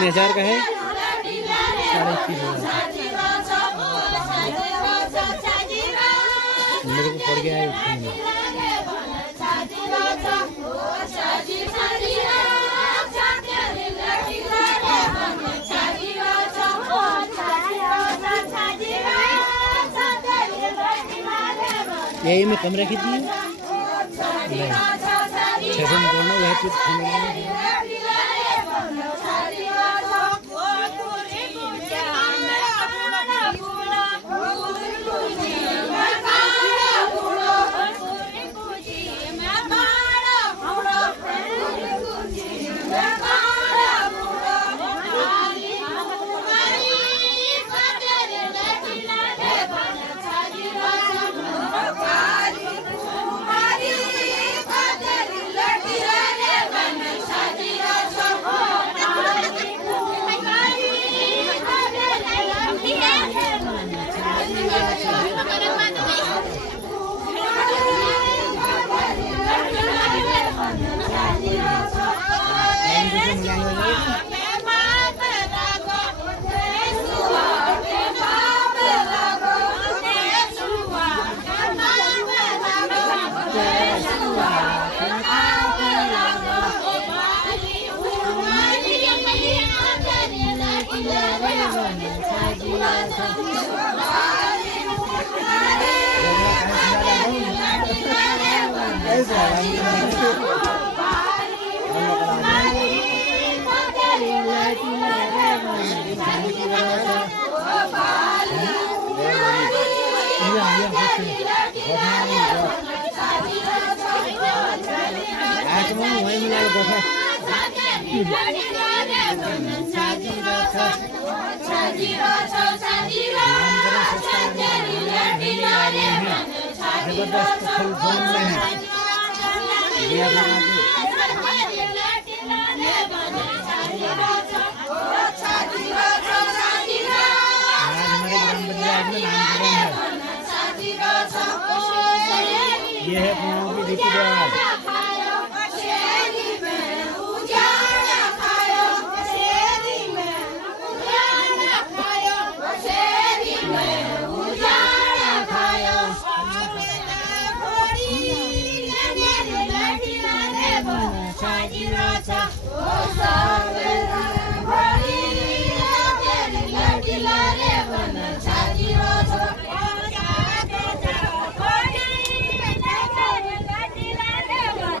कितने हजार का है? 21,500। मेरे को पड़ गया है यही में कमरा कितनी है? 600 बोलना वह कुछ जबरदस्त फल फूल में है। हमारे ग्राम पंचायत में नामकरण है। ये है गाँव की रीति रिवाज। Oh,